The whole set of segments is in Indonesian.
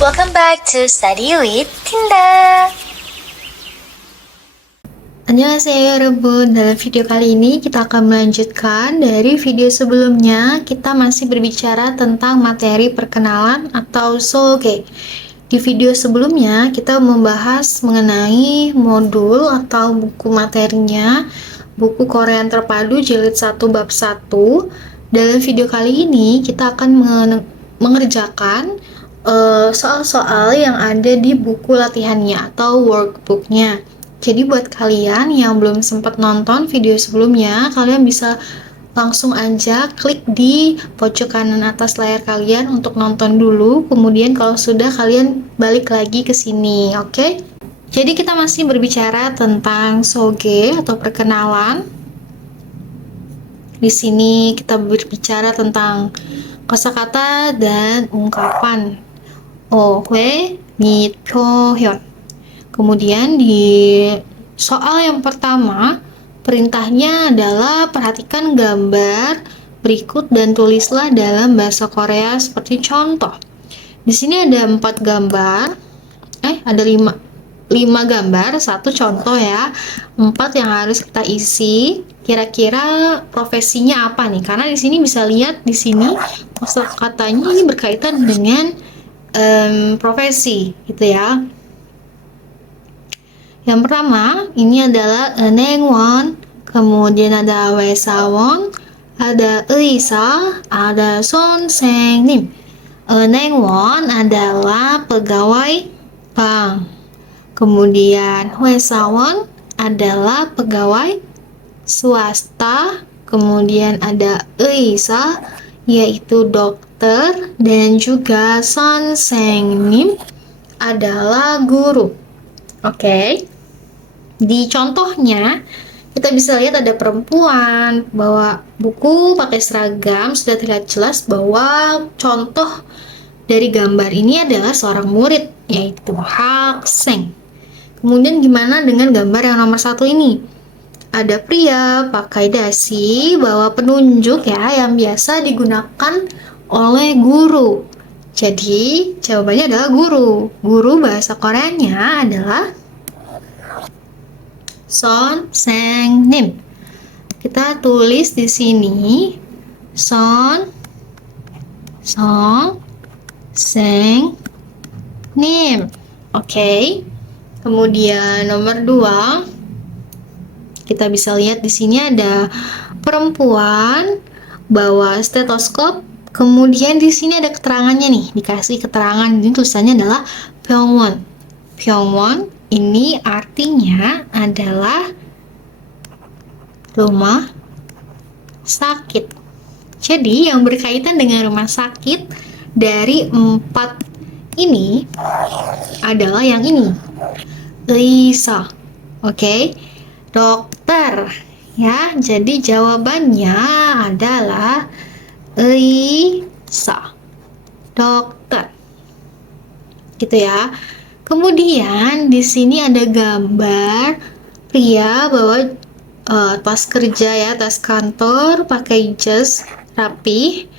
Welcome back to Study with Tinda. Annyeonghaseyo 여러분, dalam video kali ini kita akan melanjutkan dari video sebelumnya. Kita masih berbicara tentang materi perkenalan atau soge. Di video sebelumnya kita membahas mengenai modul atau buku materinya, buku Korean Terpadu Jilid 1 Bab 1. Dalam video kali ini kita akan mengerjakan soal-soal yang ada di buku latihannya atau workbooknya. Jadi buat kalian yang belum sempat nonton video sebelumnya, kalian bisa langsung aja klik di pojok kanan atas layar kalian untuk nonton dulu. Kemudian kalau sudah, kalian balik lagi ke sini, oke? Jadi kita masih berbicara tentang soge atau perkenalan. Di sini kita berbicara tentang kosakata dan ungkapan. Ohwe, mit, pyohyeon. Kemudian di soal yang pertama, perintahnya adalah perhatikan gambar berikut dan tulislah dalam bahasa Korea seperti contoh. Di sini ada 4 gambar, ada 5 gambar, 1 contoh ya. 4 yang harus kita isi. Kira-kira profesinya apa nih? Karena di sini bisa lihat di sini kosakatanya ini berkaitan dengan profesi gitu ya. Yang pertama ini adalah enengwon, kemudian ada wesawon, ada 의사, ada 선생님. Enengwon adalah pegawai bank, kemudian wesawon adalah pegawai swasta, kemudian ada 의사 yaitu dokter, dan juga 선생님 adalah guru. Oke. Di contohnya kita bisa lihat ada perempuan bawa buku pakai seragam, sudah terlihat jelas bahwa contoh dari gambar ini adalah seorang murid yaitu 학생. Kemudian gimana dengan gambar yang nomor 1 ini? Ada pria pakai dasi bawa penunjuk ya yang biasa digunakan oleh guru. Jadi jawabannya adalah guru. Guru bahasa Koreanya adalah 선생님. Kita tulis di sini 선생님. Oke. Kemudian nomor 2, kita bisa lihat di sini ada perempuan bawa stetoskop. Kemudian di sini ada keterangannya nih, dikasih keterangan. Ini tulisannya adalah 병원. 병원 ini artinya adalah rumah sakit. Jadi yang berkaitan dengan rumah sakit dari 4 ini adalah yang ini. 의사. Oke. Dokter. Ya, jadi jawabannya adalah 의사. Dokter. Gitu ya. Kemudian di sini ada gambar pria bawa tas kerja ya, tas kantor, pakai jas rapi.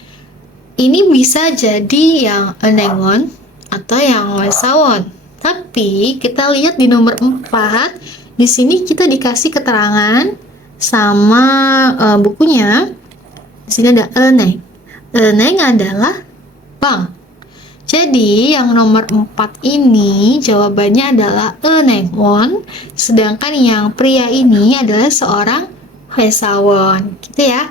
Ini bisa jadi yang enengwon atau yang wesawon. Tapi kita lihat di nomor 4, di sini kita dikasih keterangan sama bukunya. Di sini ada eneng. Eneng adalah bank. Jadi yang nomor 4 ini jawabannya adalah enengwon, sedangkan yang pria ini adalah seorang wesawon, gitu ya.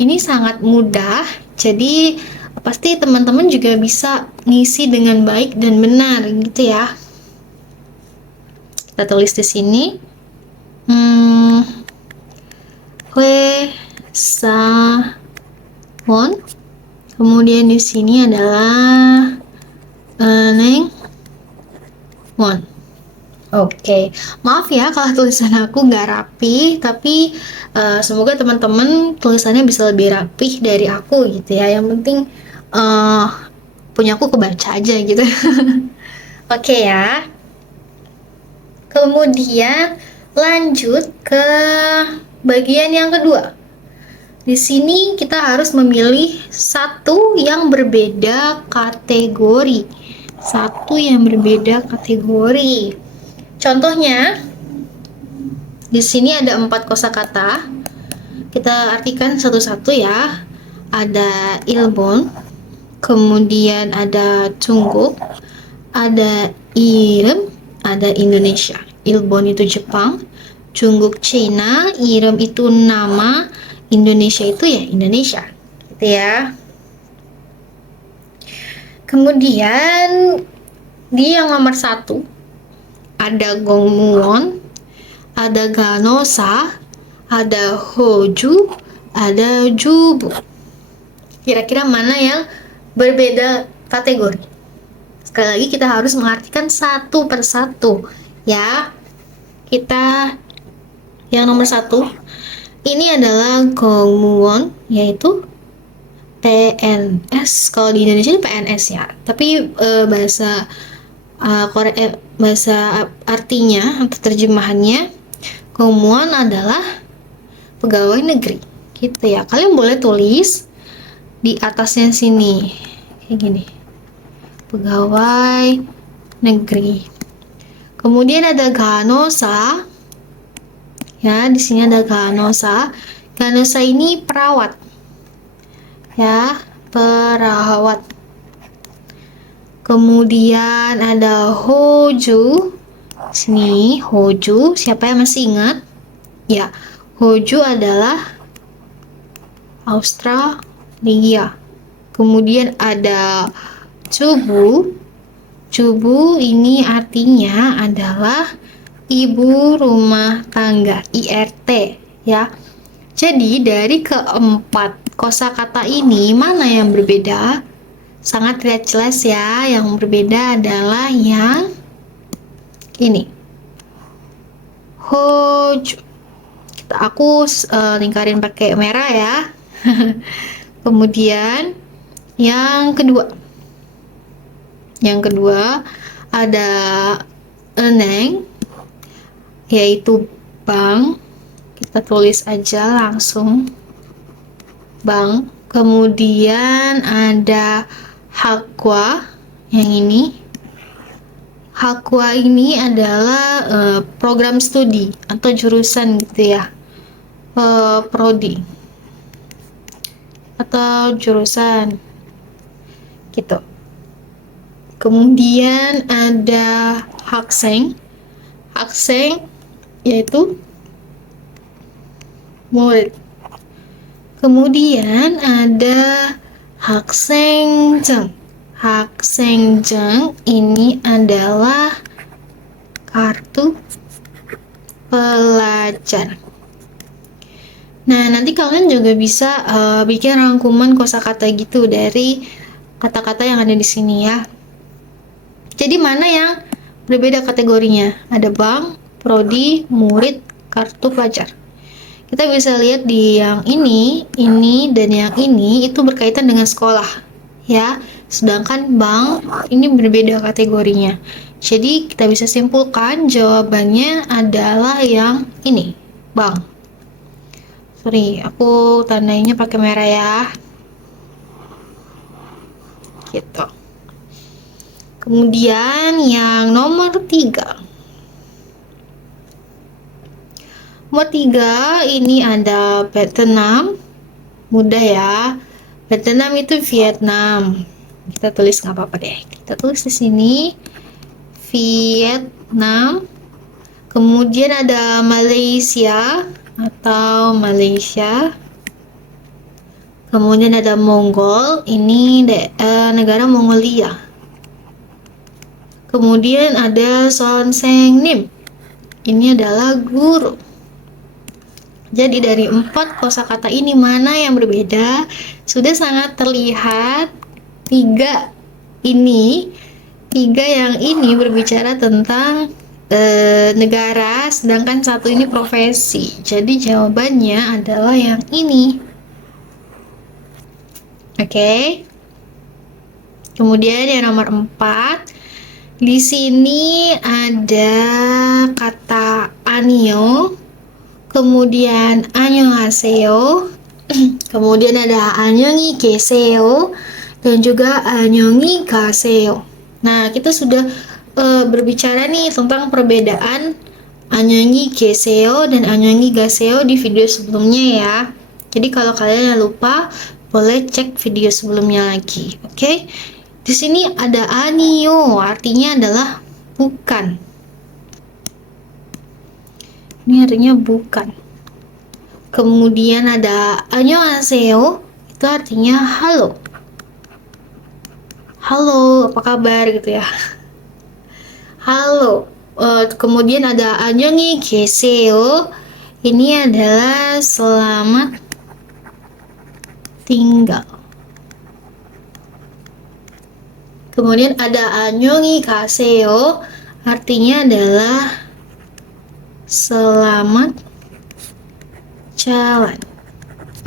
Ini sangat mudah, jadi pasti teman-teman juga bisa ngisi dengan baik dan benar, gitu ya. Kita tulis di sini, wesawon. Kemudian di sini adalah enengwon. Oke, maaf ya kalau tulisan aku nggak rapi, tapi semoga teman-teman tulisannya bisa lebih rapih dari aku gitu ya. Yang penting punya aku kebaca aja gitu. Oke ya. Kemudian lanjut ke bagian yang kedua. Di sini kita harus memilih satu yang berbeda kategori. satu yang berbeda kategori. Contohnya, di sini ada 4 kosakata. Kita artikan satu-satu ya. Ada Ilbon, kemudian ada Tungguk, ada Irem, ada Indonesia. Ilbon itu Jepang, Tungguk China, Irem itu nama, Indonesia itu ya Indonesia. Gitu ya. Kemudian di yang nomor 1 ada Gongmuon, ada Ganosa, ada Hoju, ada Jubu. Kira-kira mana yang berbeda kategori? Sekali lagi kita harus mengartikan satu persatu ya. Kita yang nomor 1 ini adalah Gongmuon, yaitu PNS. Kalau di Indonesia ini PNS ya, tapi bahasa Korea, bahasa artinya atau terjemahannya Gongmuon adalah pegawai negeri gitu ya. Kalian boleh tulis di atasnya sini kayak gini, pegawai negeri. Kemudian ada Ganosa ya, di sini ada Ganosa. Ganosa ini perawat ya, perawat. Kemudian ada Hoju. Sini Hoju, siapa yang masih ingat? Ya, Hoju adalah Australia. Kemudian ada Jubu. Jubu ini artinya adalah ibu rumah tangga, IRT ya. Jadi dari keempat kosakata ini mana yang berbeda? Sangat terlihat jelas ya. Yang berbeda adalah yang ini, Hoju. Aku lingkarin pakai merah ya. Kemudian yang kedua ada Eneng, yaitu Bang. Kita tulis aja langsung Bang. Kemudian ada Hakwa, yang ini. Hakwa ini adalah program studi atau jurusan gitu ya, prodi atau jurusan gitu. Kemudian ada Hakseng. Hakseng yaitu murid. Kemudian ada Haksengjeng. Haksengjeng ini adalah kartu pelajar. Nah, nanti kalian juga bisa bikin rangkuman kosakata gitu dari kata-kata yang ada di sini ya. Jadi mana yang berbeda kategorinya? Ada bank, prodi, murid, kartu pelajar. Kita bisa lihat di yang ini dan yang ini itu berkaitan dengan sekolah ya. Sedangkan bank ini berbeda kategorinya. Jadi kita bisa simpulkan jawabannya adalah yang ini, bank. Sorry, aku tandainya pakai merah ya. Gitu. Kemudian yang nomor 3. Nomor 3 ini ada Vietnam. Mudah ya. Vietnam itu Vietnam. Kita tulis nggak apa-apa deh. Kita tulis di sini Vietnam. Kemudian ada Malaysia atau Malaysia. Kemudian ada Mongol. Ini negara Mongolia. Kemudian ada Son Seng Nim. Ini adalah guru. Jadi dari 4 kosakata ini mana yang berbeda? Sudah sangat terlihat 3 yang ini berbicara tentang negara, sedangkan 1 ini profesi. Jadi jawabannya adalah yang ini. Oke. Kemudian yang nomor 4. Di sini ada kata annyeong, kemudian annyeonghaseyo, kemudian ada annyeonghi keseyo, dan juga annyeonghi gaseyo. Nah, kita sudah berbicara nih tentang perbedaan 안녕히 계세요 dan 안녕히 가세요 di video sebelumnya ya. Jadi kalau kalian lupa, boleh cek video sebelumnya lagi. Oke? Di sini ada 아니요, artinya adalah bukan. Ini artinya bukan. Kemudian ada 안녕하세요, itu artinya halo. Halo, apa kabar gitu ya. Halo. Kemudian ada 안녕히 계세요. Ini adalah selamat tinggal. Kemudian ada 안녕히 가세요. Artinya adalah selamat jalan.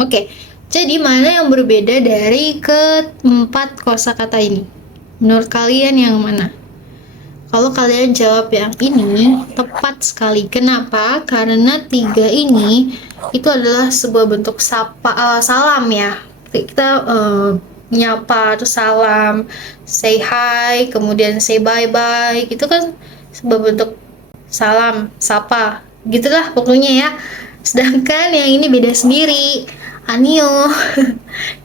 Oke. Jadi mana yang berbeda dari keempat kosakata ini? Menurut kalian yang mana? Kalau kalian jawab yang ini, tepat sekali. Kenapa? Karena tiga ini itu adalah sebuah bentuk salam ya. Kita nyapa atau salam, say hi, kemudian say bye-bye. Itu kan sebuah bentuk salam, sapa. Gitulah pokoknya ya. Sedangkan yang ini beda sendiri. Anio.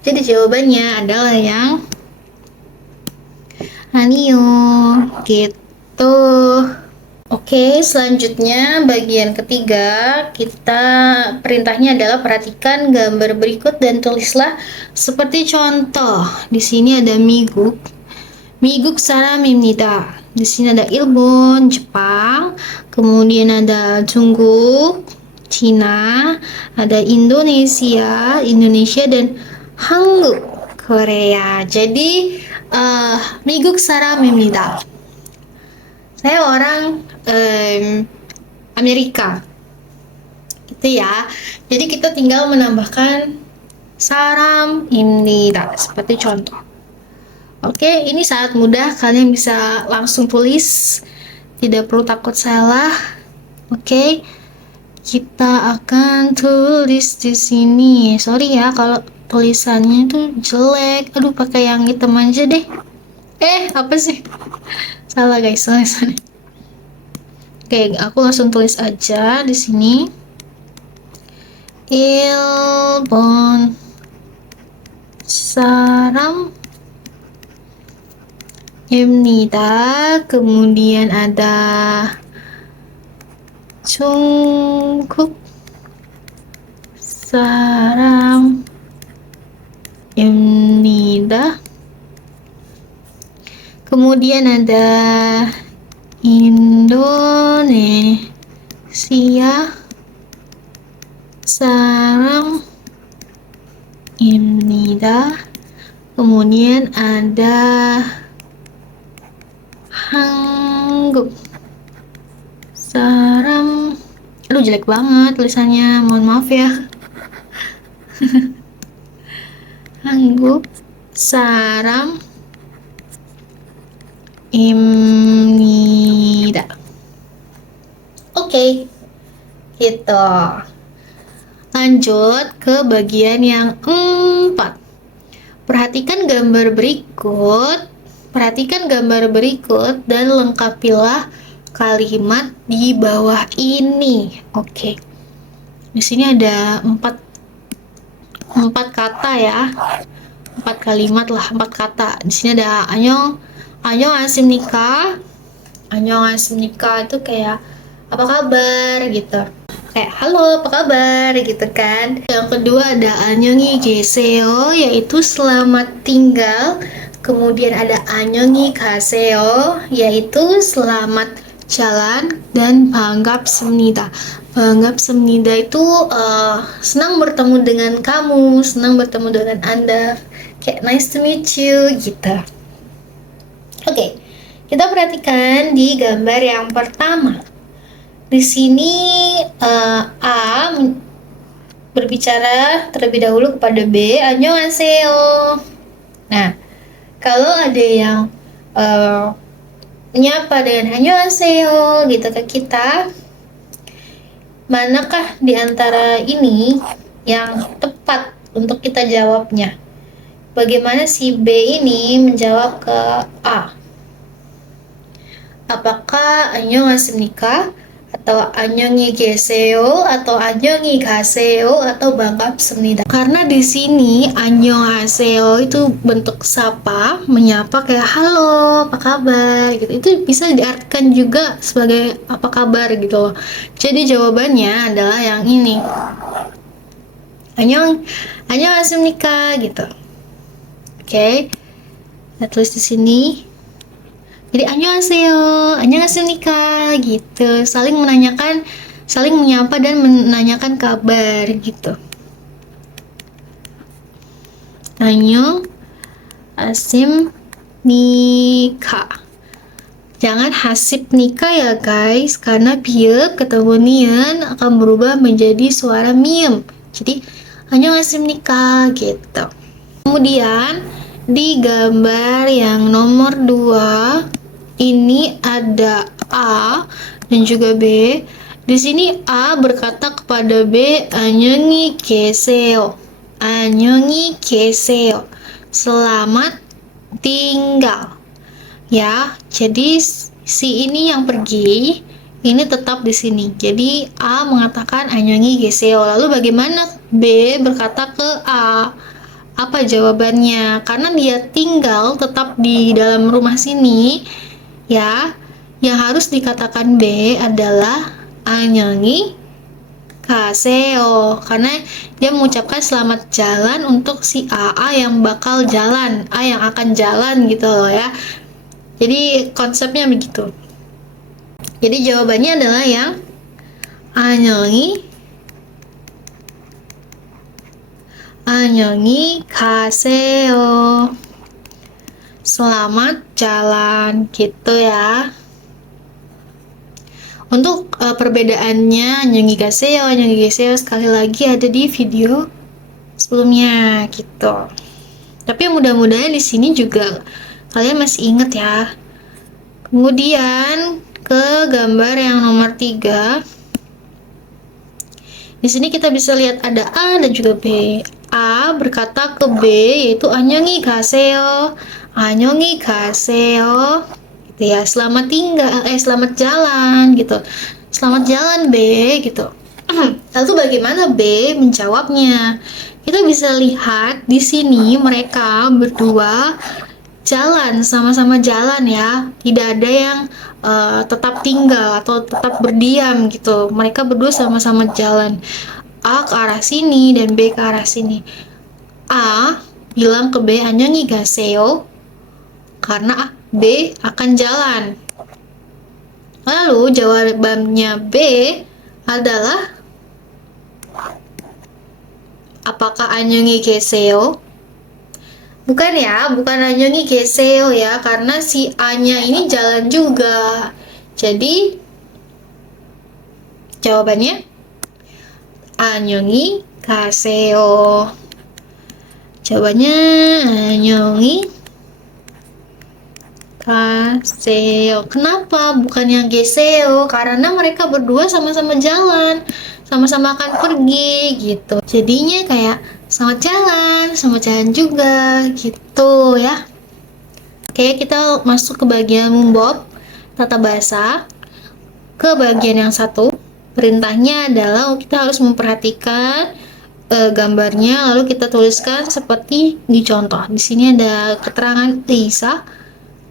Jadi jawabannya adalah yang anio gitu. Oke, selanjutnya bagian ketiga, kita perintahnya adalah perhatikan gambar berikut dan tulislah seperti contoh. Di sini ada 미국. 미국 사람입니다. Di sini ada Ilbon, Jepang. Kemudian ada 중국, Cina, ada Indonesia, dan 한국, Korea. Jadi 미국 사람입니다. Saya orang Amerika. Gitu ya. Jadi kita tinggal menambahkan 사람입니다 seperti contoh. Oke, ini sangat mudah, kalian bisa langsung tulis, tidak perlu takut salah. Oke. Kita akan tulis di sini. Sorry ya kalau tulisannya itu jelek. Aduh, pakai yang hitam aja deh. Apa sih? Salah guys, sorry. Oke, aku langsung tulis aja di sini. Ilbon 사람입니다. Kemudian ada 중국 사람입니다. Kemudian ada Indonesia 사람입니다. Kemudian ada 한국 saram. Aduh, jelek banget tulisannya, mohon maaf ya. 한국 사람입니다. Oke, gitu. Lanjut ke bagian yang 4. Perhatikan gambar berikut dan lengkapilah kalimat di bawah ini. Oke. Di sini ada 4 kata ya. 4 kalimat lah, 4 kata. Di sini ada 안녕하십니까. 안녕하십니까 itu kayak apa kabar gitu. Kayak halo, apa kabar gitu kan. Yang kedua ada 안녕히 계세요, yaitu selamat tinggal. Kemudian ada 안녕히 가세요, yaitu selamat jalan. Dan 반갑습니다. 반갑습니다 itu senang bertemu dengan kamu, senang bertemu dengan Anda. Kayak nice to meet you gitu. Oke, kita perhatikan di gambar yang pertama. Di sini A berbicara terlebih dahulu kepada B, 안녕하세요. Nah, kalau ada yang menyapa dengan 안녕하세요 gitu ke kita, manakah di antara ini yang tepat untuk kita jawabnya? Bagaimana si B ini menjawab ke A? Apakah annyeongha십니까? Atau 안녕히 계세요? Atau 안녕히 가세요? Atau 반갑습니다? Karena di sini annyeonghaseyo itu bentuk sapa, menyapa kayak halo, apa kabar gitu. Itu bisa diartikan juga sebagai apa kabar gitu loh. Jadi jawabannya adalah yang ini. Annyeongha십니까 gitu. Oke. Kita tulis di sini. Jadi annyeonghaseyo gitu. Saling menanyakan, saling menyapa dan menanyakan kabar gitu. annyeongha십니까. Jangan hasib nikah ya guys, karena biep ketemu nian akan berubah menjadi suara miem. Jadi annyeongha십니까 gitu. Kemudian di gambar yang nomor 2 ini ada A dan juga B. Di sini A berkata kepada B, 안녕히 계세요. 안녕히 계세요. Selamat tinggal. Ya, jadi si ini yang pergi, ini tetap di sini. Jadi A mengatakan 안녕히 계세요. Lalu bagaimana B berkata ke A? Apa jawabannya? Karena dia tinggal tetap di dalam rumah sini, ya, yang harus dikatakan B adalah 안녕히 가세요. Karena dia mengucapkan selamat jalan untuk si A yang bakal jalan, A yang akan jalan gitu loh ya. Jadi konsepnya begitu. Jadi jawabannya adalah yang 안녕히 가세요. Selamat jalan gitu ya. Untuk perbedaannya 안녕히 가세요 sekali lagi ada di video sebelumnya gitu. Tapi mudah-mudahan di sini juga kalian masih ingat ya. Kemudian ke gambar yang nomor 3. Di sini kita bisa lihat ada A dan juga B. A berkata ke B yaitu 안녕히 가세요. 안녕히 가세요. Gitu ya. Selamat tinggal, selamat jalan gitu. Selamat jalan B gitu. Lalu bagaimana B menjawabnya? Kita bisa lihat di sini mereka berdua jalan, sama-sama jalan ya. Tidak ada yang tetap tinggal atau tetap berdiam gitu. Mereka berdua sama-sama jalan. A ke arah sini dan B ke arah sini. A bilang ke B 안녕히 가세요 karena B akan jalan. Lalu jawabannya B adalah apakah 안녕히 계세요? Bukan ya, bukan 안녕히 계세요 ya, karena si A-nya ini jalan juga. Jadi jawabannya 안녕히 가세요. Jawabannya 안녕히 가세요. Kenapa bukan yang geseo? Karena mereka berdua sama-sama jalan, sama-sama akan pergi gitu. Jadinya kayak selamat jalan juga gitu ya. Oke, kita masuk ke bagian membuat tata bahasa. Ke bagian yang satu, perintahnya adalah kita harus memperhatikan gambarnya, lalu kita tuliskan seperti di contoh. Di sini ada keterangan 의사,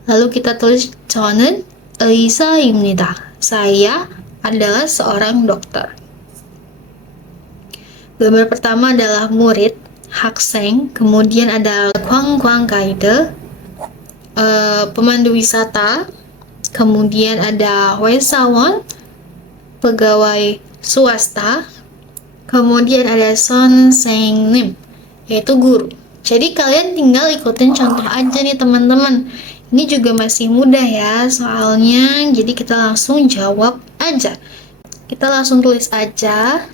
lalu kita tulis 저는 의사입니다. Saya adalah seorang dokter. Gambar pertama adalah murid, 학생, kemudian ada 관광가이드, pemandu wisata, kemudian ada 회사원, pegawai swasta, kemudian ada 선생님, yaitu guru. Jadi kalian tinggal ikutin contoh aja nih teman-teman. Ini juga masih mudah ya soalnya, jadi kita langsung jawab aja. Kita langsung tulis aja.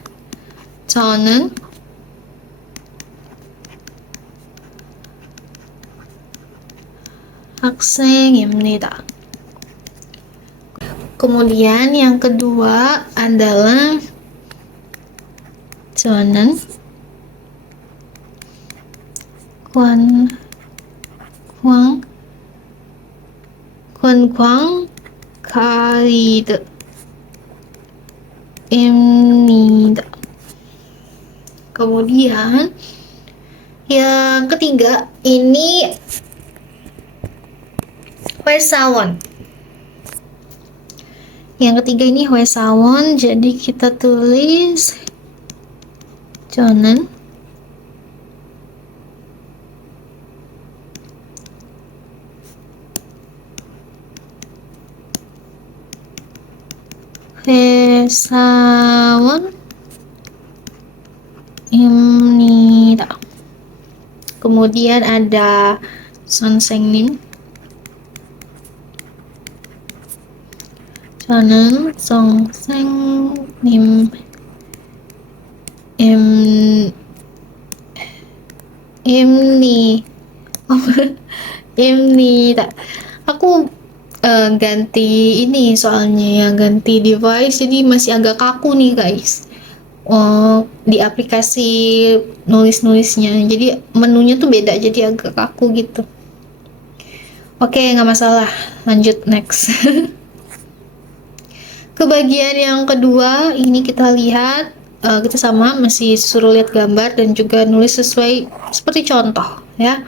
저는 학생입니다. Kemudian yang kedua adalah 저는 관광 가이드 입니다. Kemudian yang ketiga ini 회사원. Yang ketiga ini 회사원, jadi kita tulis 저는 회사원입니다. Kemudian ada 선생님. 저는 선생님입니다. 입니다. Aku ganti ini soalnya ya, ganti device jadi masih agak kaku nih guys. Di aplikasi nulis-nulisnya, jadi menunya tuh beda, jadi agak kaku gitu. Oke, nggak masalah, lanjut next. Ke bagian yang kedua, ini kita lihat, kita sama masih suruh lihat gambar dan juga nulis sesuai seperti contoh ya.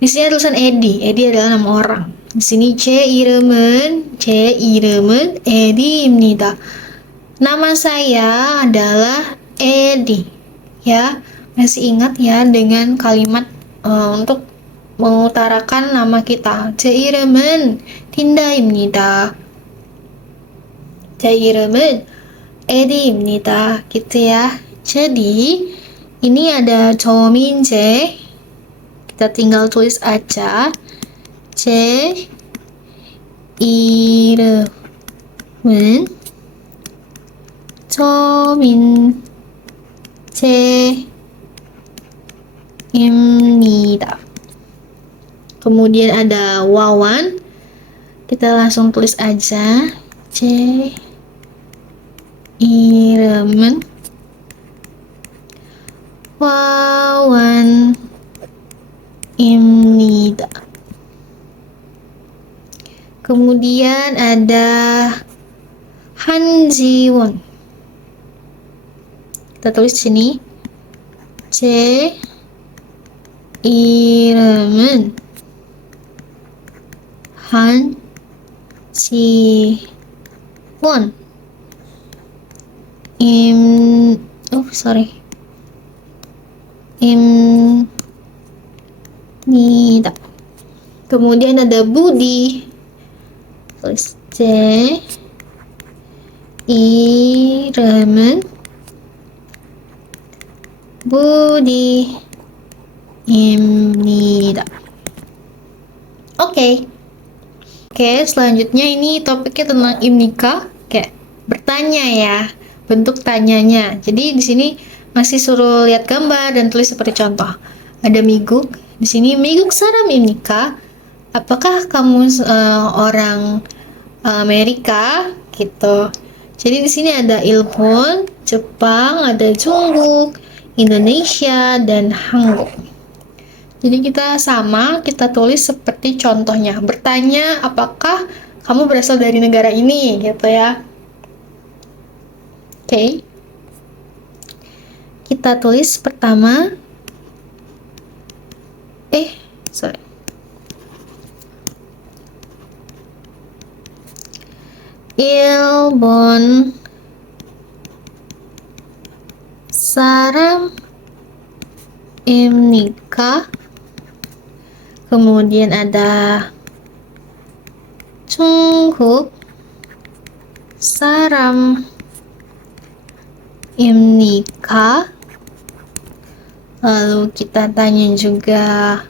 Di sini ada tulisan Edi. Edi adalah nama orang. Di sini 제 이름은 Edi입니다. Nama saya adalah Edi. Ya, masih ingat ya dengan kalimat untuk mengutarakan nama kita. 제 이름은 틴다입니다. 제 이름은 Edi입니다. Gitu ya. Jadi, ini ada 조민재. Kita tinggal tulis aja. 제 이름은 조민재입니다. Kemudian ada Wawan. Kita langsung tulis aja. 제 이름은 와완입니다. Kemudian ada 한지원. Kita tulis sini. 제 이름은 한지원. 입니다. Kemudian ada Budi. Tulis 제 이름은 Budi입니다. Oke, selanjutnya ini topiknya tentang imnika, kayak bertanya ya, bentuk tanyanya. Jadi di sini masih suruh lihat gambar dan tulis seperti contoh. Ada Miguk. Di sini Miguk saram입니까? Apakah kamu orang Amerika gitu. Jadi di sini ada Ilpon, Jepang, ada Jungkook, Indonesia, dan Hanguk. Jadi kita sama, kita tulis seperti contohnya. Bertanya, apakah kamu berasal dari negara ini gitu ya. Oke. Kita tulis pertama. Ilbon saram입니까? Kemudian ada Jungkook saram입니까? Lalu kita tanya juga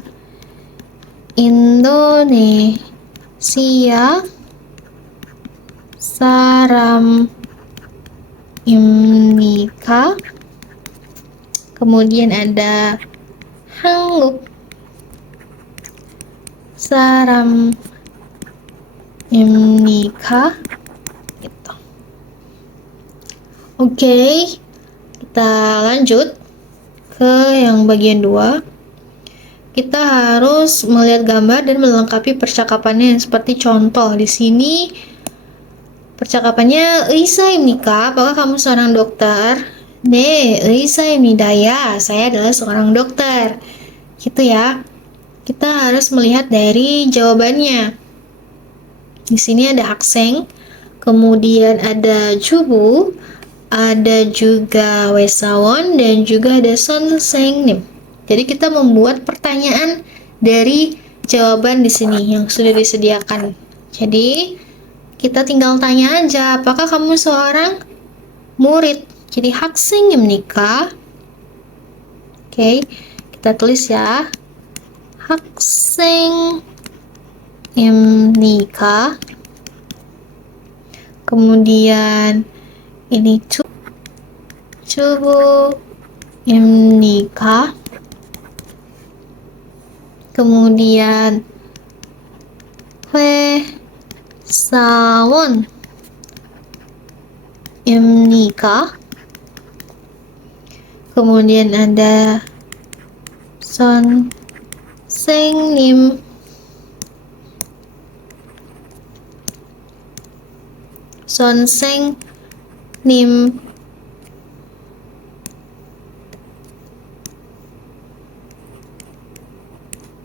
Indonesia saram입니까? Kemudian ada Hanguk saram입니까? Gitu. Oke, kita lanjut ke yang bagian 2. kita harus melihat gambar dan melengkapi percakapannya seperti contoh di sini. Percakapannya, 의사입니까? Apakah kamu seorang dokter? 네, 의사입니다. Ya, saya adalah seorang dokter. Gitu ya. Kita harus melihat dari jawabannya. Di sini ada 학생, kemudian ada 주부, ada juga wesawan, dan juga ada 선생님. Jadi kita membuat pertanyaan dari jawaban di sini yang sudah disediakan. Jadi kita tinggal tanya aja, apakah kamu seorang murid? Jadi 학생입니까? Oke, kita tulis ya. 학생입니까? Kemudian ini 주부입니까? Kemudian 회사원입니까? Kemudian ada 선생님, 선생님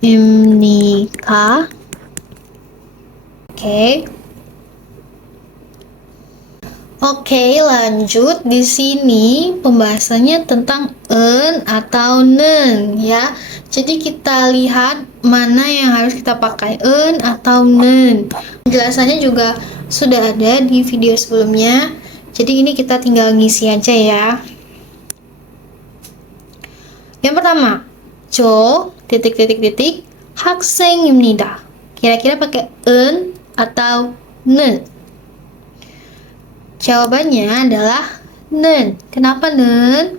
입니까? Oke. Oke, lanjut. Di sini pembahasannya tentang en atau nen ya. Jadi kita lihat mana yang harus kita pakai, en atau nen. Penjelasannya juga sudah ada di video sebelumnya. Jadi ini kita tinggal ngisi aja ya. Yang pertama, 저 학생입니다. Kira-kira pakai en atau nen? Jawabannya adalah nen. Kenapa nen?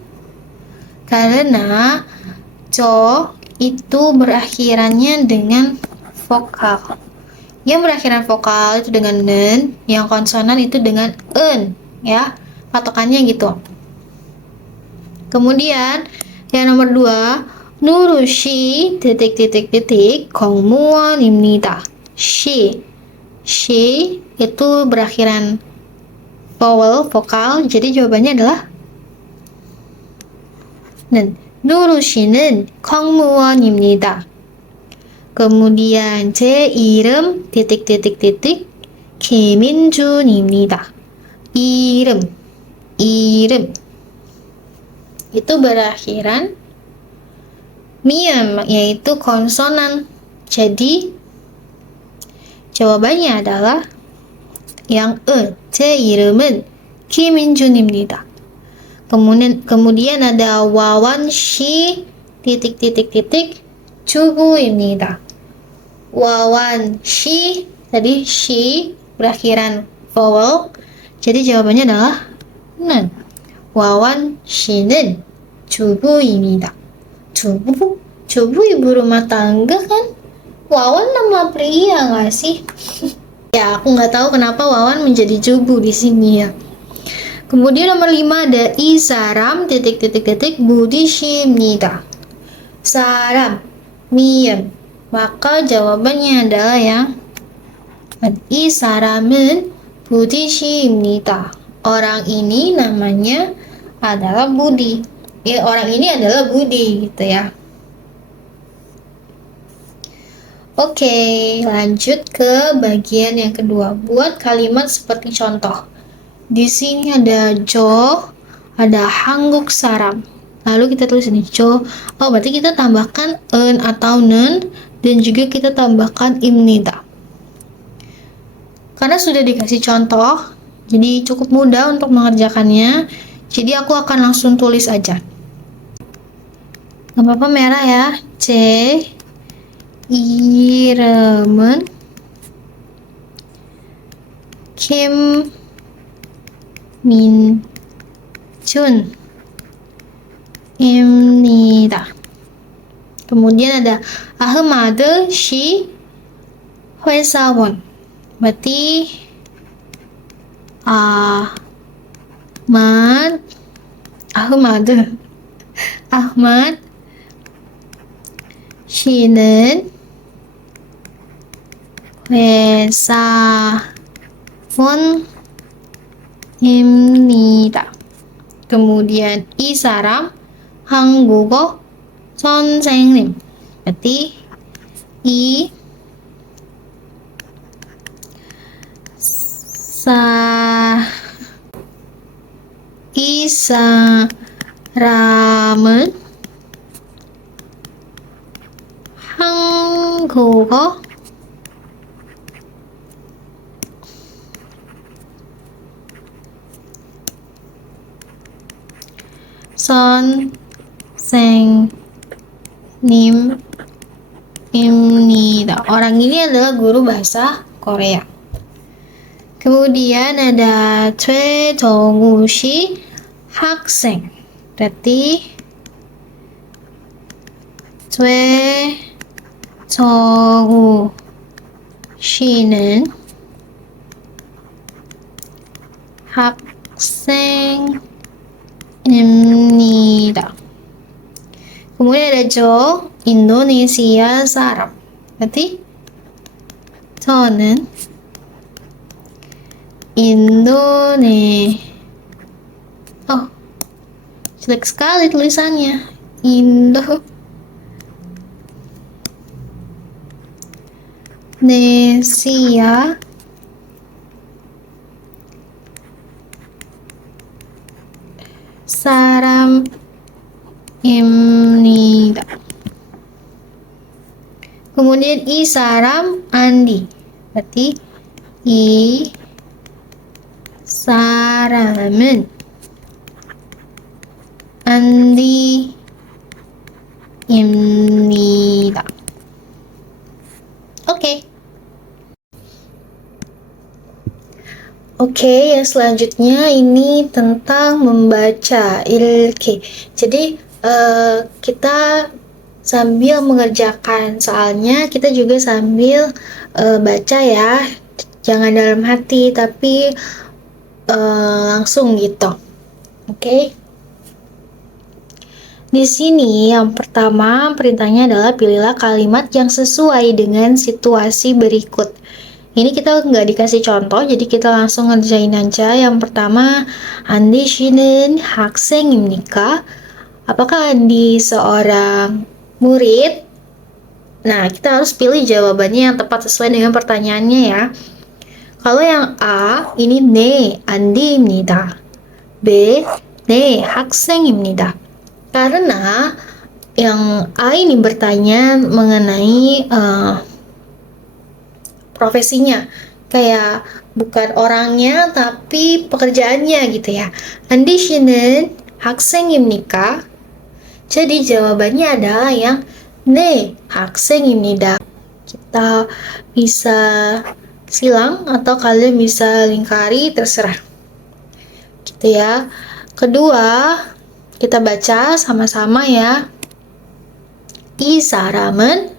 Karena 저 itu berakhirannya dengan vokal. Yang berakhiran vokal itu dengan nen, yang konsonan itu dengan en, ya. Patokannya gitu. Kemudian yang nomor 2, 누르시 공무원입니다. 시 itu berakhiran vokal, jadi jawabannya adalah 는. 누르시는 공무원입니다. kemudian 제 이름 김민준입니다. 이름 itu berakhiran miem, yaitu konsonan. Jadi jawabannya adalah yang 제 이름은 김민준입니다. Kemudian ada 와완시 주부입니다. 와완시 tadi shi berakhiran vowel, jadi jawabannya adalah 는. 와완시는 주부입니다. Jubu ibu rumah tangga kan? Wawan nama pria nggak sih? Ya, aku nggak tahu kenapa Wawan menjadi jubu di sini ya. Kemudian nomor 5 ada i saram budishimnida. Saram miem. Maka jawabannya adalah yang i saram은 budishimnida. Orang ini namanya adalah Budi. Orang ini adalah Budi gitu ya. Oke, lanjut ke bagian yang kedua. Buat kalimat seperti contoh. Di sini ada Jo, ada 한국 saram. Lalu kita tulis ini Jo. Oh, berarti kita tambahkan en atau nen dan juga kita tambahkan imnida. Karena sudah dikasih contoh, jadi cukup mudah untuk mengerjakannya. Jadi aku akan langsung tulis aja. Gak apa-apa merah ya. 제 이름은 김민준입니다. Kemudian ada Ahmad si 회사원. Berarti Ahmad 씨는 회사원입니다. Kemudian 이 사람 한국어 선생님. Berarti 이 사, 이 사람은 한국어 선생님입니다. Orang ini adalah guru bahasa Korea. Kemudian ada 최정우 씨 학생. Berarti 최정우 씨는 학생입니다. Kemudian ada Jo, Indonesia 사람. Berarti 저는 Oh, jelek sekali tulisannya. Indonesia saram입니다. Kemudian 이 사람 Andi. Berarti 이 사람은 Andi입니다. Oke, yang selanjutnya ini tentang membaca ilki. Jadi kita sambil mengerjakan soalnya kita juga sambil baca ya. Jangan dalam hati tapi langsung gitu. Oke. Di sini yang pertama perintahnya adalah pilihlah kalimat yang sesuai dengan situasi berikut. Ini kita nggak dikasih contoh, jadi kita langsung ngerjain aja. Yang pertama, Andi 씨는 학생입니까? Apakah Andi seorang murid? Nah, kita harus pilih jawabannya yang tepat sesuai dengan pertanyaannya ya. Kalau yang A, ini 네, Andi입니다. B, 네, 학생입니다. Karena yang A ini bertanya mengenai profesinya, kayak bukan orangnya tapi pekerjaannya gitu ya. Andi 씨는 학생입니까? Jadi jawabannya adalah yang 네, 학생입니다. Kita bisa silang atau kalian bisa lingkari, terserah. Gitu ya. Kedua, kita baca sama-sama ya. 이 사람은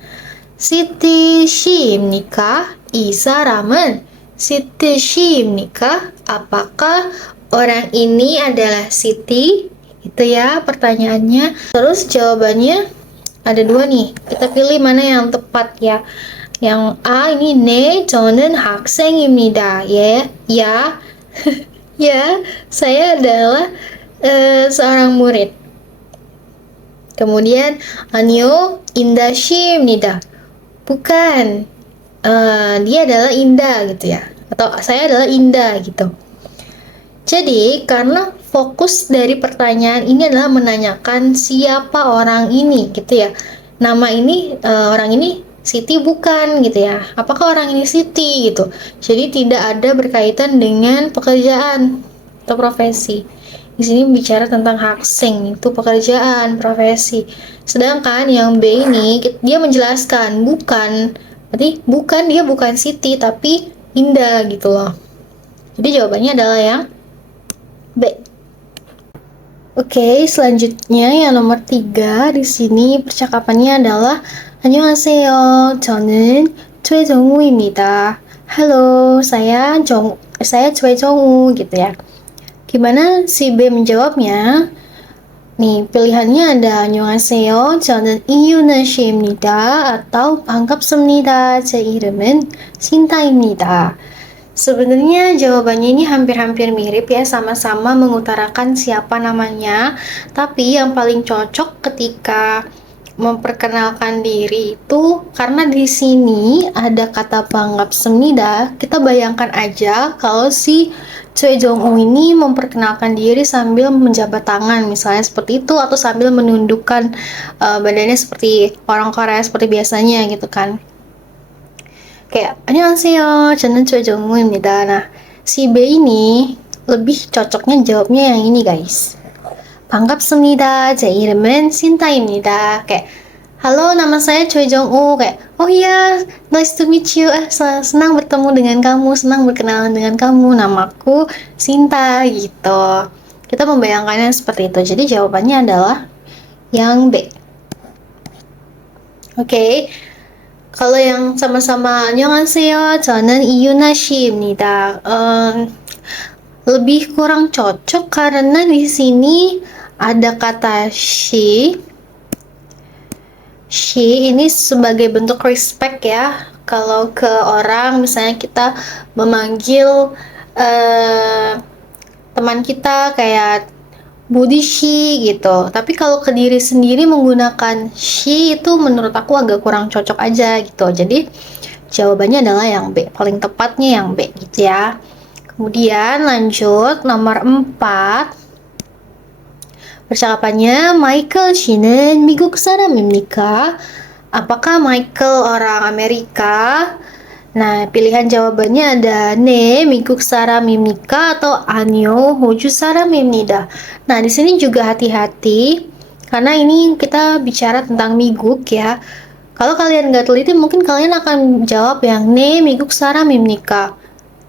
시티 씨입니까? 이 사람은 시티 씨입니까? Apakah orang ini adalah Siti? Itu ya pertanyaannya. Terus jawabannya ada dua nih. Kita pilih mana yang tepat ya. Yang A ini 네, 저는 학생입니다. Ya, ya, ya, saya adalah seorang murid. Kemudian 아니요, 인다 씨입니다. Bukan, dia adalah Indah gitu ya, atau saya adalah Indah gitu. Jadi karena fokus dari pertanyaan ini adalah menanyakan siapa orang ini gitu ya. Nama ini orang ini Siti bukan gitu ya. Apakah orang ini Siti gitu. Jadi tidak ada berkaitan dengan pekerjaan atau profesi. Di sini bicara tentang haksen, itu pekerjaan, profesi. Sedangkan yang B ini dia menjelaskan bukan, berarti bukan, dia bukan Siti tapi Indah gitu loh. Jadi jawabannya adalah yang B. Oke, selanjutnya yang nomor 3 di sini percakapannya adalah 안녕하세요. 저는 최정우입니다. Halo, saya 최정우 gitu ya. Gimana si B menjawabnya? Nih, pilihannya ada 안녕하세요. 저는 이유나 씨입니다. atau 반갑습니다. 제 이름은 신타입니다. Sebenarnya jawabannya ini hampir-hampir mirip ya, sama-sama mengutarakan siapa namanya. Tapi yang paling cocok ketika memperkenalkan diri itu karena di sini ada kata 반갑습니다. Kita bayangkan aja kalau si Choi Jong-un ini memperkenalkan diri sambil menjabat tangan misalnya seperti itu, atau sambil menundukkan badannya seperti orang Korea seperti biasanya gitu kan. Kayak 안녕하세요, 저는 Choi Jong-un입니다. Nah, si B ini lebih cocoknya jawabnya yang ini guys. 반갑습니다. 제 이름은 신타입니다. Kayak, halo, nama saya Choi Jong-un. Kayak, oh iya, nice to meet you. Senang bertemu dengan kamu, senang berkenalan dengan kamu. Namaku Sinta, gitu. Kita membayangkannya seperti itu. Jadi jawabannya adalah yang B. Oke. Kalau yang sama-sama 안녕하세요. 저는 이유나 씨입니다. Lebih kurang cocok karena di sini ada kata she ini sebagai bentuk respect ya. Kalau ke orang misalnya kita memanggil teman kita kayak Budi she gitu. Tapi kalau ke diri sendiri menggunakan she itu menurut aku agak kurang cocok aja gitu. Jadi jawabannya adalah yang B. Paling tepatnya yang B gitu ya. Kemudian lanjut nomor 4. Percakapannya, Michael 씨는 미국 사람입니까? Apakah Michael orang Amerika? Nah, pilihan jawabannya ada 네, 미국 사람입니까? Atau 아니요, 호주 사람입니다. Nah, di sini juga hati-hati karena ini kita bicara tentang 미국 ya. Kalau kalian nggak teliti, mungkin kalian akan jawab yang 네, 미국 사람입니까?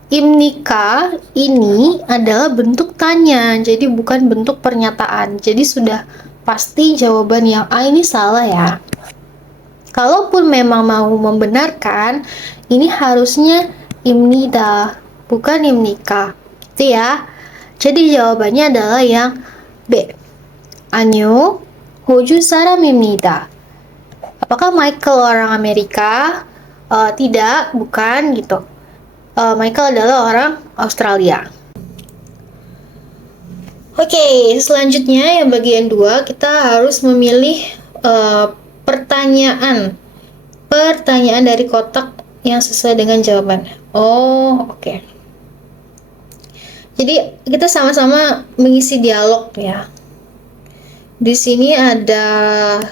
Imnika ini adalah bentuk tanya, jadi bukan bentuk pernyataan. Jadi sudah pasti jawaban yang A ini salah ya. Kalaupun memang mau membenarkan, ini harusnya imnida, bukan imnika. Gitu ya. Jadi jawabannya adalah yang B. Anyo, hoju saram입니다. Apakah Michael orang Amerika? Tidak, bukan gitu. Michael adalah orang Australia. Oke, selanjutnya yang bagian 2 kita harus memilih pertanyaan dari kotak yang sesuai dengan jawaban. Oh, oke. Jadi kita sama-sama mengisi dialog ya. Di sini ada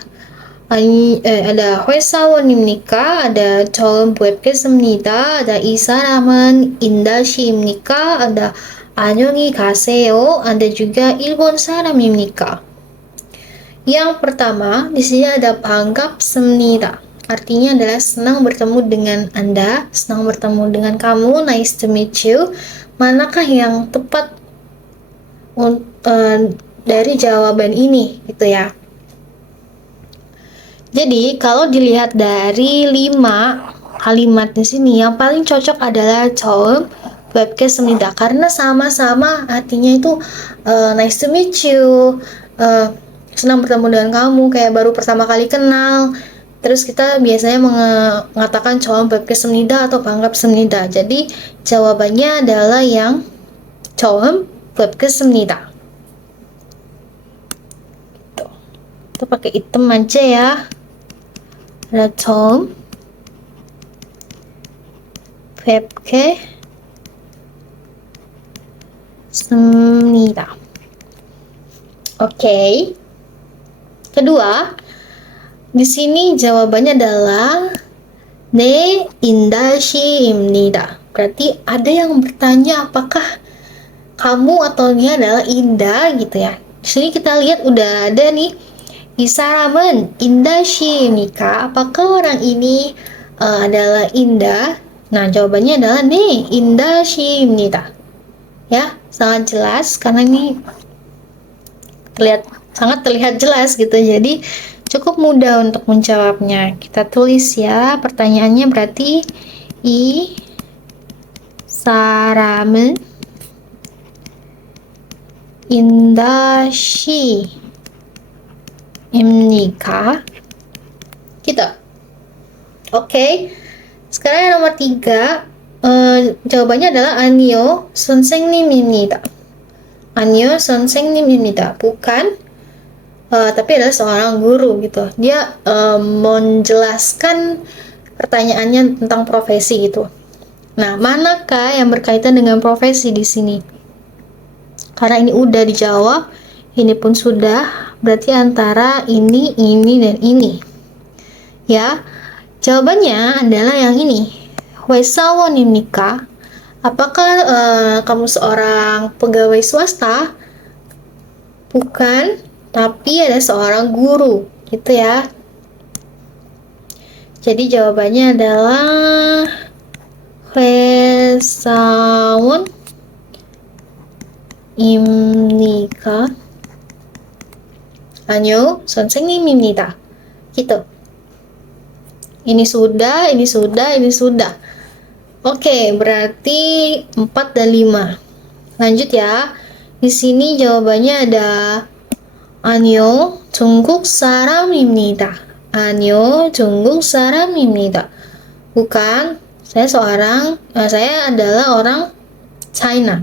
회사원입니까? ada 처음 뵙겠습니다. ada 이 사람은 인다 씨입니까? ada 안녕히 가세요. ada juga 일본 사람입니까? Yang pertama di sini ada 반갑습니다. Artinya adalah senang bertemu dengan Anda, senang bertemu dengan kamu, nice to meet you. Manakah yang tepat dari jawaban ini gitu ya? Jadi, kalau dilihat dari 5 kalimat di sini, yang paling cocok adalah 처음 뵙겠습니다. Karena sama-sama artinya itu nice to meet you, senang bertemu dengan kamu, kayak baru pertama kali kenal. Terus kita biasanya mengatakan 처음 뵙겠습니다 atau 반갑습니다. Jadi, jawabannya adalah yang 처음 뵙겠습니다. Kita pakai hitam aja ya. Ada 처음 뵙겠습니다. Oke. Kedua, di sini jawabannya adalah 네, 인다시입니다. Berarti ada yang bertanya apakah kamu atau dia adalah Indah gitu ya. Di sini kita lihat udah ada nih. 이 사람은 인다 씨입니까? Apakah orang ini adalah Indah? Nah, jawabannya adalah 네, 인다 씨입니다. Ya, sangat jelas karena ini sangat terlihat jelas gitu. Jadi cukup mudah untuk menjawabnya. Kita tulis ya, pertanyaannya berarti 이 사람은 인다 씨 사람입니까? Gitu. Oke. Sekarang yang nomor 3, jawabannya adalah 아니요, 선생님입니다. 아니요, 선생님입니다. Bukan, tapi adalah seorang guru gitu. Dia menjelaskan pertanyaannya tentang profesi gitu. Nah, manakah yang berkaitan dengan profesi di sini? Karena ini udah dijawab, ini pun sudah, berarti antara ini, dan ini. Ya, jawabannya adalah yang ini. 회사원입니까? Apakah kamu seorang pegawai swasta? Bukan, tapi ada seorang guru, gitu ya. Jadi jawabannya adalah 회사원입니까? 아니요, 선생님입니다. Gitu. Ini sudah, ini sudah, ini sudah. Oke, berarti 4 dan 5. Lanjut ya. Di sini jawabannya ada 아니요, 중국 사람입니다. 아니요, 중국 사람입니다. Bukan, saya adalah orang China.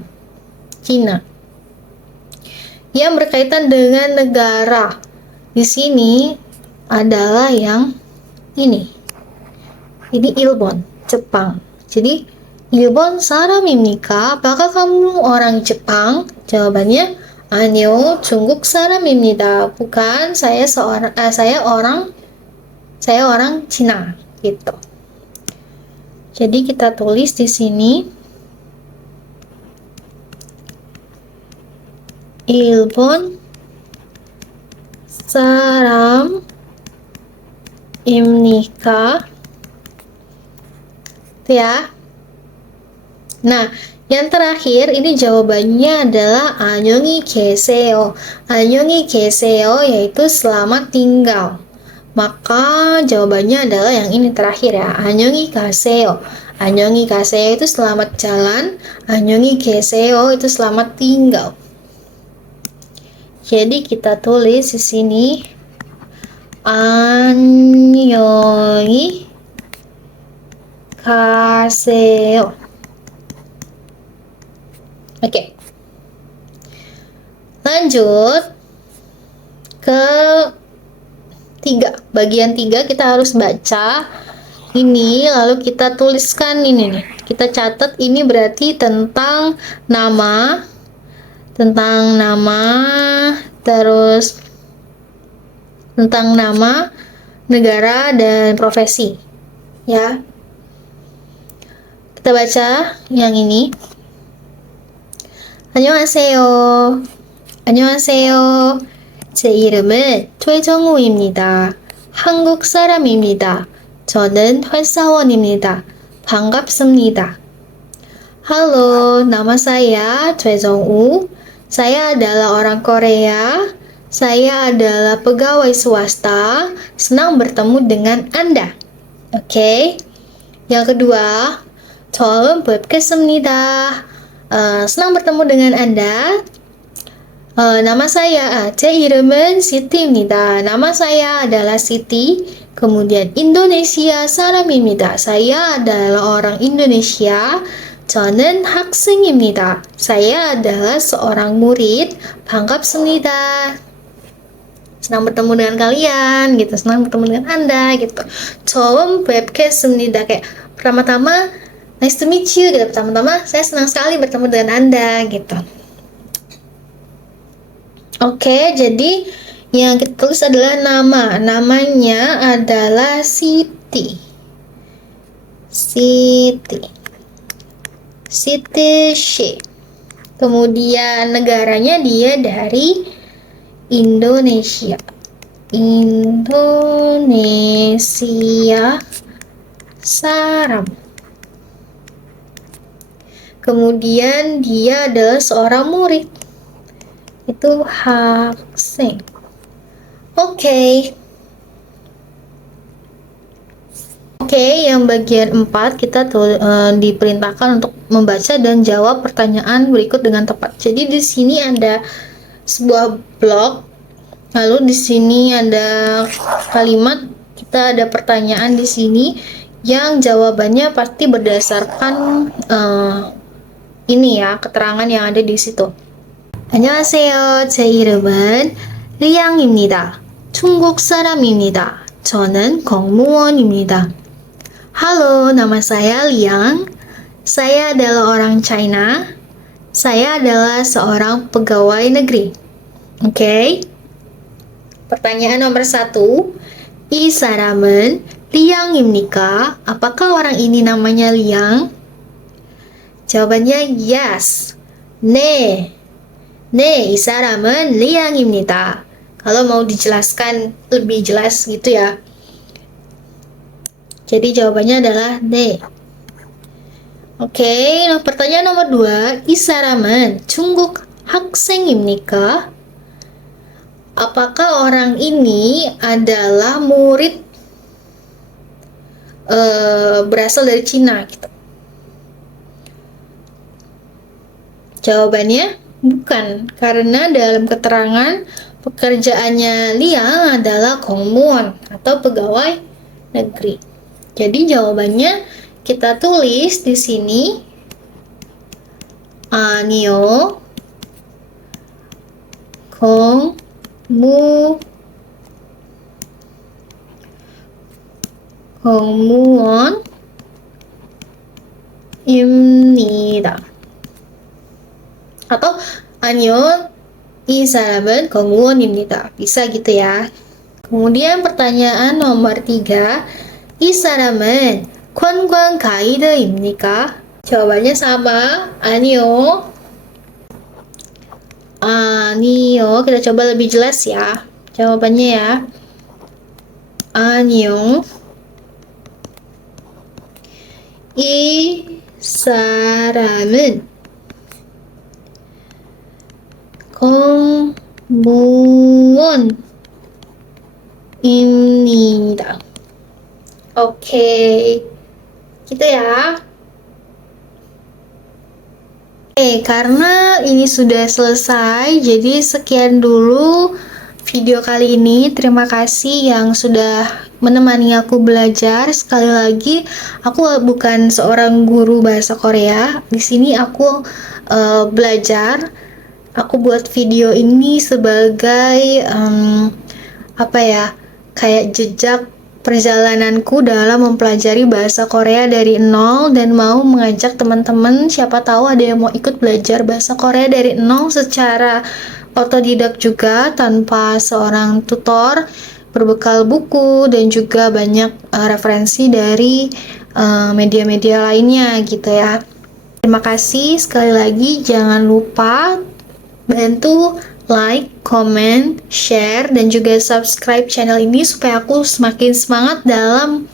Yang berkaitan dengan negara. Di sini adalah yang ini. Ini Ilbon, Jepang. Jadi, Ilbon 사람입니까? Apakah kamu orang Jepang? Jawabannya 아니요, 중국 사람입니다. Bukan, saya orang Cina, gitu. Jadi kita tulis di sini Ilbon 사람입니까? Itu ya. Nah, yang terakhir ini jawabannya adalah 안녕히 계세요. 안녕히 계세요 yaitu selamat tinggal. Maka jawabannya adalah yang ini terakhir ya. 안녕히 가세요. 안녕히 가세요 itu selamat jalan. 안녕히 계세요 itu selamat tinggal. Jadi kita tulis di sini 안녕히 가세요. Oke. Lanjut ke bagian 3 kita harus baca ini lalu kita tuliskan ini nih. Kita catat ini berarti tentang nama, terus tentang nama, negara, dan profesi. Ya. Kita baca yang ini. 안녕하세요. 안녕하세요. 제 이름은 최정우입니다. 한국 사람입니다. 저는 회사원입니다. 반갑습니다. Halo, nama saya Choi Jong-woo. Saya adalah orang Korea. Saya adalah pegawai swasta. Senang bertemu dengan Anda. Oke. Yang kedua, 처음 뵙겠습니다. Senang bertemu dengan Anda. Nama saya, 제 이름은 Siti입니다. Nama saya adalah Siti. Kemudian Indonesia 사람입니다. Saya adalah orang Indonesia. 저는 학생입니다. Saya adalah seorang murid. 반갑습니다. Senang bertemu dengan kalian, gitu. Senang bertemu dengan Anda, gitu. 처음 뵙겠습니다. Kayak pertama-tama, nice to meet you, gitu. Pertama-tama, saya senang sekali bertemu dengan Anda, gitu. Oke, jadi yang kita tulis adalah nama. Namanya adalah Siti. Siti She. Kemudian negaranya dia dari Indonesia. Indonesia Saram. Kemudian dia adalah seorang murid. Itu 학생. Oke, yang bagian 4 kita diperintahkan untuk membaca dan jawab pertanyaan berikut dengan tepat. Jadi di sini ada sebuah blok Lalu di sini ada kalimat, kita ada pertanyaan di sini yang jawabannya pasti berdasarkan ini ya, keterangan yang ada di situ. 안녕하세요. 제 이름은 리양입니다. 중국 사람입니다. 저는 공무원입니다. Halo, nama saya Liang. Saya adalah orang China. Saya adalah seorang pegawai negeri. Oke. Pertanyaan nomor 1. 이 사람은 리양입니까? Apakah orang ini namanya Liang? Jawabannya yes. 네. 네, 이 사람은 리양입니다. Kalau mau dijelaskan lebih jelas gitu ya. Jadi jawabannya adalah 네. Oke, nah pertanyaan nomor 2. 이 사람은 중국 학생입니까? Apakah orang ini adalah murid berasal dari Cina gitu? Jawabannya bukan, karena dalam keterangan pekerjaannya Liang adalah 공무원 atau pegawai negeri. Jadi jawabannya kita tulis di sini 아니요, 공무원입니다. Atau 아니요, 이 사람은 공무원입니다. Bisa gitu ya. Kemudian pertanyaan nomor 3. 이 사람은 관광 가이드입니까? Jawabannya sama, 아니요. 아니요. Kita coba lebih jelas ya. Jawabannya ya. 아니요. 이 사람은 공무원입니다. Oke, gitu ya. Karena ini sudah selesai, jadi sekian dulu video kali ini. Terima kasih yang sudah menemani aku belajar. Sekali lagi, aku bukan seorang guru bahasa Korea. Di sini aku belajar. Aku buat video ini sebagai kayak jejak perjalananku dalam mempelajari bahasa Korea dari nol, dan mau mengajak teman-teman, siapa tahu ada yang mau ikut belajar bahasa Korea dari nol secara otodidak juga, tanpa seorang tutor, berbekal buku dan juga banyak referensi dari media-media lainnya gitu ya. Terima kasih sekali lagi, jangan lupa bantu like, comment, share, dan juga subscribe channel ini supaya aku semakin semangat dalam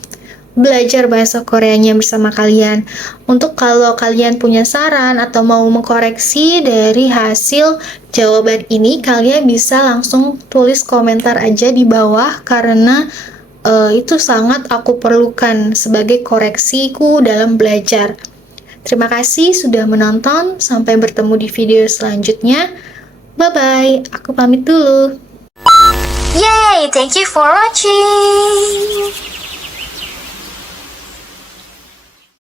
belajar bahasa Koreanya bersama kalian. Untuk kalau kalian punya saran atau mau mengkoreksi dari hasil jawaban ini, kalian bisa langsung tulis komentar aja di bawah, karena itu sangat aku perlukan sebagai koreksiku dalam belajar. Terima kasih sudah menonton, sampai bertemu di video selanjutnya. Bye-bye, aku pamit dulu. Yay! Thank you for watching!